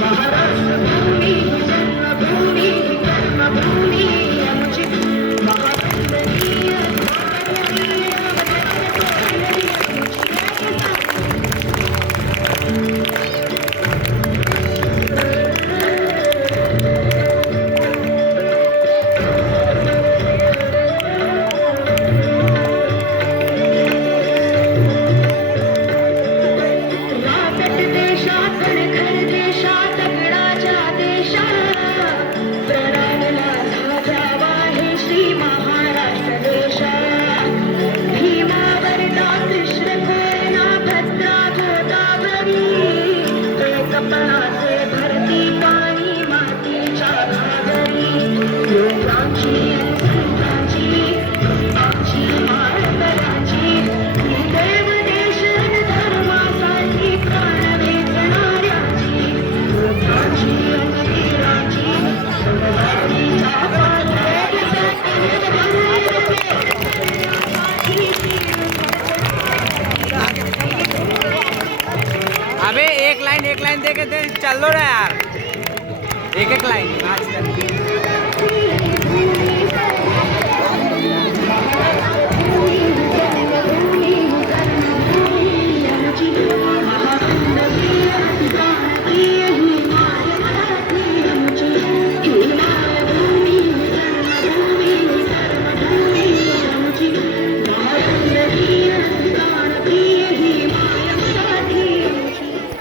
महाराष्ट्र भूमी ही जन्मभूमी ही कर्मभूमी आमची महावंदनीय राजट देशात घर देशात गडाच्या देशात प्रणवला ध्वजावा हे श्री महाराष्ट्र देशात भीमावरला कृष्ण कोयना भद्रा गोदावरी कपणाचे भरती पाणी मातीच्या घागरी लोकांची संतांची आमची माळकऱ्यांची देव देश धर्मासाठी प्राण वेचणाऱ्यांची लोकांची वीरांची समाजाच्या अबे एक लाइन दे के दे चल लो रे यार एक लाइन आज तक